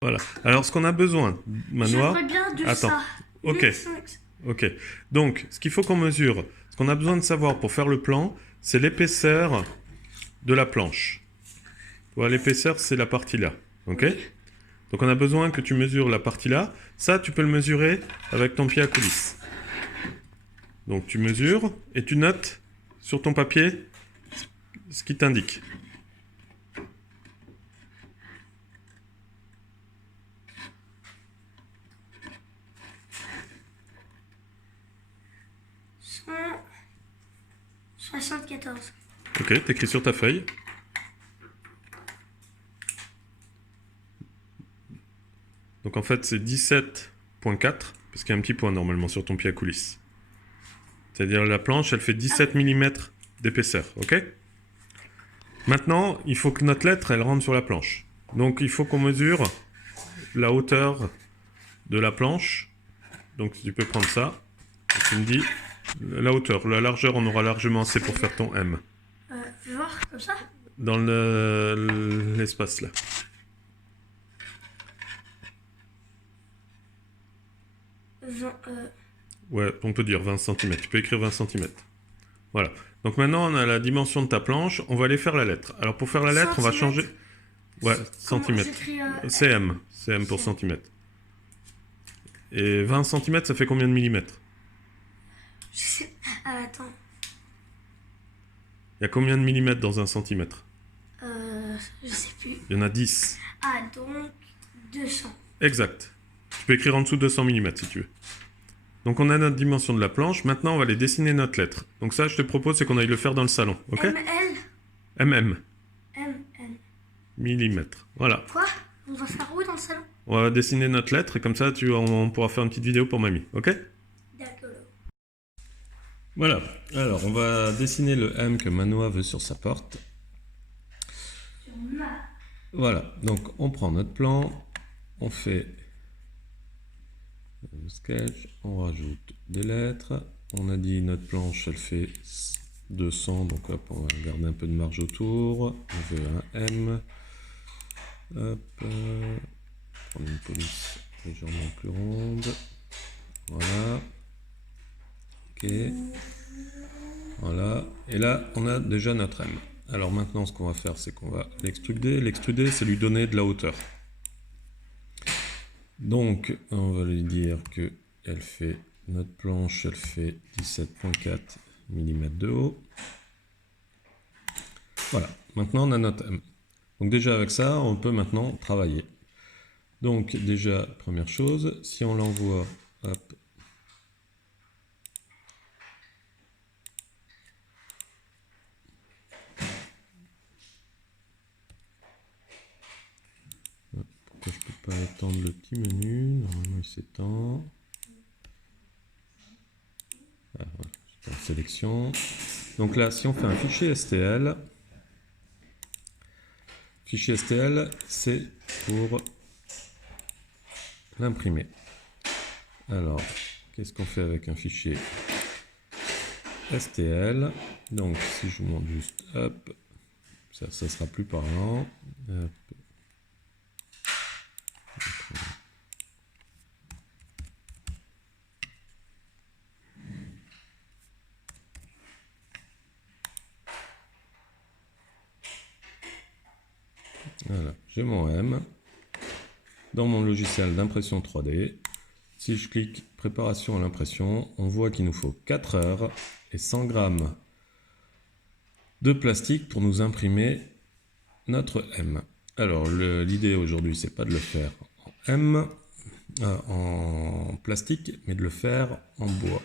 Voilà. Alors, ce qu'on a besoin, Manoir... J'aimerais bien de Attends. ça. Ok. 5. Ok. Donc, ce qu'il faut qu'on mesure, ce qu'on a besoin de savoir pour faire le plan, c'est l'épaisseur de la planche. Voilà, l'épaisseur, c'est la partie là. Ok. Oui. Donc, on a besoin que tu mesures la partie là. Ça, tu peux le mesurer avec ton pied à coulisse. Donc, tu mesures et tu notes sur ton papier ce qui t'indique. Cent 74. Ok, t'écris sur ta feuille. Donc en fait c'est 17,4 parce qu'il y a un petit point normalement sur ton pied à coulisse. C'est-à-dire la planche elle fait 17 mm d'épaisseur, ok? Maintenant il faut que notre lettre elle rentre sur la planche. Donc il faut qu'on mesure la hauteur de la planche. Donc tu peux prendre ça et tu me dis la hauteur, la largeur on aura largement assez pour faire ton M. Voir comme ça. Dans l'espace là. 20, Ouais, on peut dire 20 cm. Tu peux écrire 20 cm. Voilà. Donc maintenant, on a la dimension de ta planche. On va aller faire la lettre. Alors pour faire la lettre, on va changer... Ouais, centimètres. cm. cm pour centimètre. Et 20 cm, ça fait combien de millimètres? Je sais. Ah, attends. Il y a combien de millimètres dans un centimètre? Je sais plus. Il y en a 10. Ah, donc 200. Exact. Tu peux écrire en dessous 200 mm si tu veux. Donc on a notre dimension de la planche. Maintenant, on va aller dessiner notre lettre. Donc ça, je te propose, c'est qu'on aille le faire dans le salon. Ok? ML. mm. MN. Millimètres. Voilà. Quoi? On va faire où dans le salon? On va dessiner notre lettre et comme ça, on pourra faire une petite vidéo pour mamie. Ok? D'accord. Voilà. Alors, on va dessiner le M que Manoa veut sur sa porte. Voilà. Donc, on prend notre plan. On fait le sketch. On rajoute des lettres. On a dit notre planche, elle fait 200. Donc, hop, on va garder un peu de marge autour. On veut un M. Hop. Prendre une police légèrement plus ronde. Voilà. Ok. Voilà. Et là, on a déjà notre M. Alors maintenant, ce qu'on va faire, c'est qu'on va l'extruder. L'extruder, c'est lui donner de la hauteur. Donc, on va lui dire que elle fait, notre planche, elle fait 17,4 mm de haut. Voilà. Maintenant, on a notre M. Donc déjà, avec ça, on peut maintenant travailler. Donc déjà, première chose, si on l'envoie, hop, pourquoi je peux pas étendre le petit menu? Normalement, il s'étend. Ah, voilà, j'étais en sélection. Donc là, si on fait un fichier STL, c'est pour l'imprimer. Alors, qu'est-ce qu'on fait avec un fichier STL? Donc, si je vous montre juste, hop, ça sera plus parlant. Hop. Voilà, j'ai mon M. Dans mon logiciel d'impression 3D, si je clique préparation à l'impression, on voit qu'il nous faut 4 heures et 100 grammes de plastique pour nous imprimer notre M. Alors l'idée aujourd'hui, c'est pas de le faire en M, en plastique, mais de le faire en bois.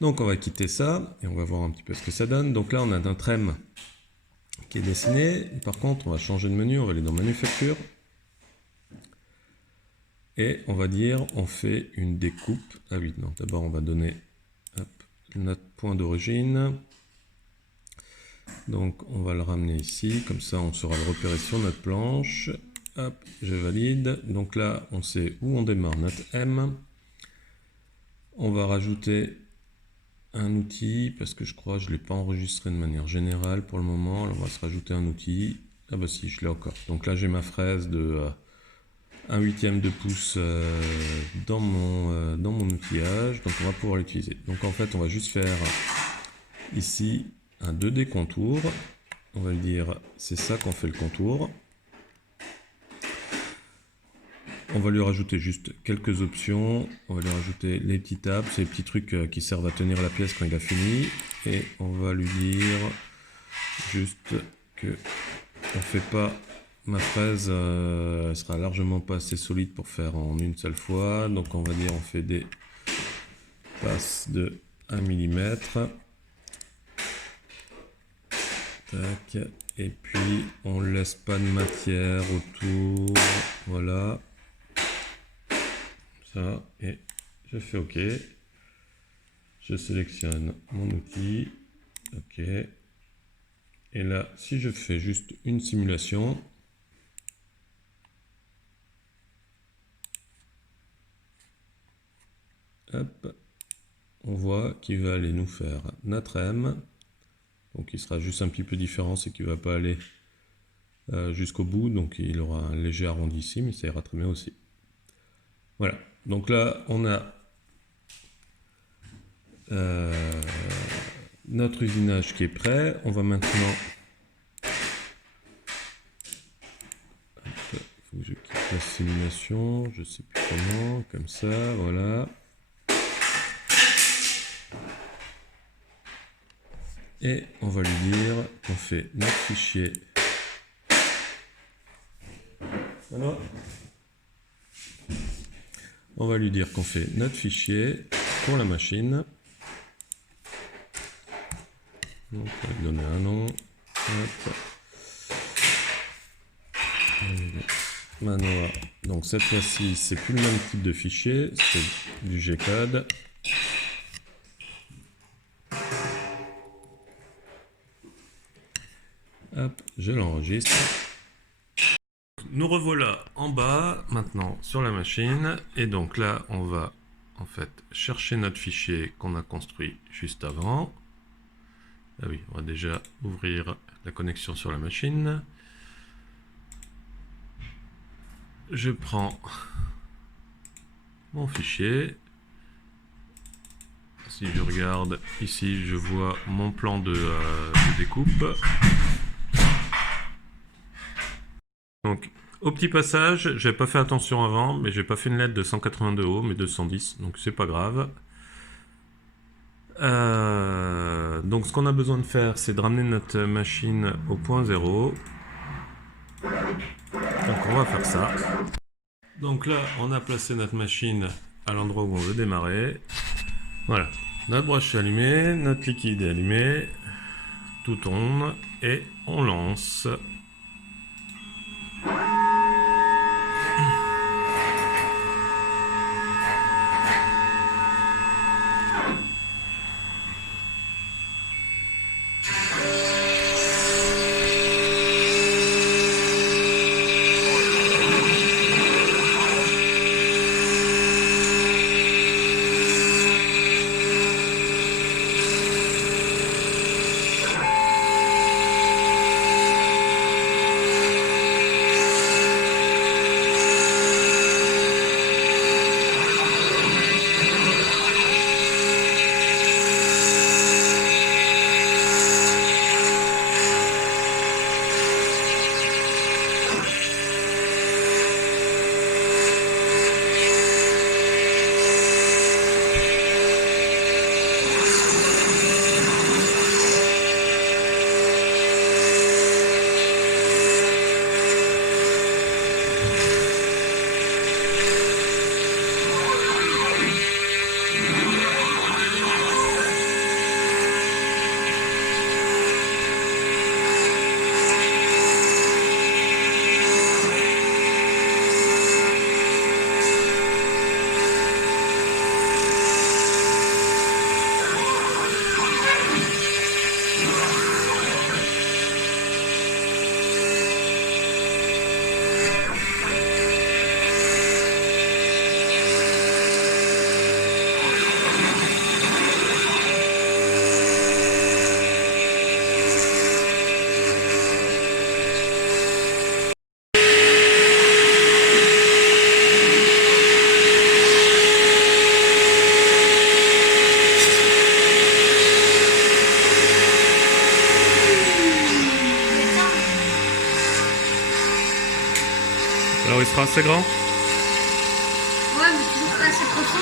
Donc on va quitter ça et on va voir un petit peu ce que ça donne. Donc là, on a notre M qui est dessiné. Par contre, on va changer de menu, on va aller dans manufacture. Et on va dire, on fait une découpe. Ah oui, non, d'abord on va donner hop, notre point d'origine. Donc on va le ramener ici, comme ça on saura le repérer sur notre planche. Hop, je valide. Donc là, on sait où on démarre notre M. On va rajouter un outil, parce que je crois que je ne l'ai pas enregistré de manière générale pour le moment. Alors on va se rajouter un outil. Ah bah si, je l'ai encore. Donc là, j'ai ma fraise 1/8 de pouce dans mon outillage, donc on va pouvoir l'utiliser. Donc en fait on va juste faire ici un 2D contour, on va lui dire c'est ça qu'on fait le contour. On va lui rajouter juste quelques options, on va lui rajouter les petits tabs, ces petits trucs qui servent à tenir la pièce quand il a fini, et on va lui dire juste que on fait pas, ma fraise elle sera largement pas assez solide pour faire en une seule fois, donc on va dire on fait des passes de 1 mm, tac, et puis on laisse pas de matière autour, voilà, ça, et je fais OK, je sélectionne mon outil, OK, et là si je fais juste une simulation, hop, on voit qu'il va aller nous faire notre M, donc il sera juste un petit peu différent, c'est qu'il ne va pas aller jusqu'au bout, donc il aura un léger arrondi ici, mais ça ira très bien aussi. Voilà, donc là on a notre usinage qui est prêt. On va maintenant, il faut que je quitte la simulation, je sais plus comment, comme ça, voilà. Et on va lui dire qu'on fait notre fichier. Voilà. On va lui dire qu'on fait notre fichier pour la machine. Donc on va lui donner un nom. Hop. Manoa. Donc cette fois-ci, c'est plus le même type de fichier, c'est du G-code. Hop, je l'enregistre. Nous revoilà en bas, maintenant sur la machine, et donc là, on va en fait chercher notre fichier qu'on a construit juste avant. Ah oui, on va déjà ouvrir la connexion sur la machine. Je prends mon fichier. Si je regarde ici, je vois mon plan de découpe. Donc, au petit passage, j'ai pas fait attention avant, mais j'ai pas fait une lettre de 180 de haut, mais de 110, donc c'est pas grave. Donc ce qu'on a besoin de faire, c'est de ramener notre machine au point 0. Donc on va faire ça. Donc là, on a placé notre machine à l'endroit où on veut démarrer. Voilà, notre broche est allumée, notre liquide est allumé, tout tourne et on lance. Alors il sera assez grand? Ouais, mais toujours pas assez profond.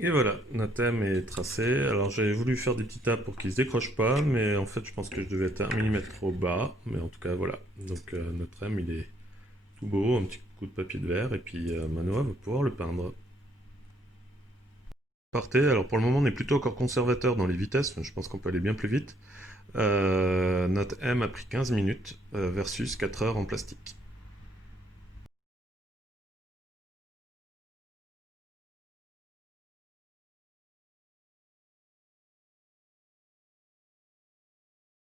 Et voilà, notre M est tracé. Alors j'avais voulu faire des petits tapes pour qu'il se décroche pas, mais en fait je pense que je devais être 1 mm trop bas. Mais en tout cas voilà. Donc notre M il est tout beau, un petit coup de papier de verre, et puis Manoa va pouvoir le peindre. Partez, alors pour le moment on est plutôt encore conservateur dans les vitesses, mais je pense qu'on peut aller bien plus vite. Notre M a pris 15 minutes versus 4 heures en plastique.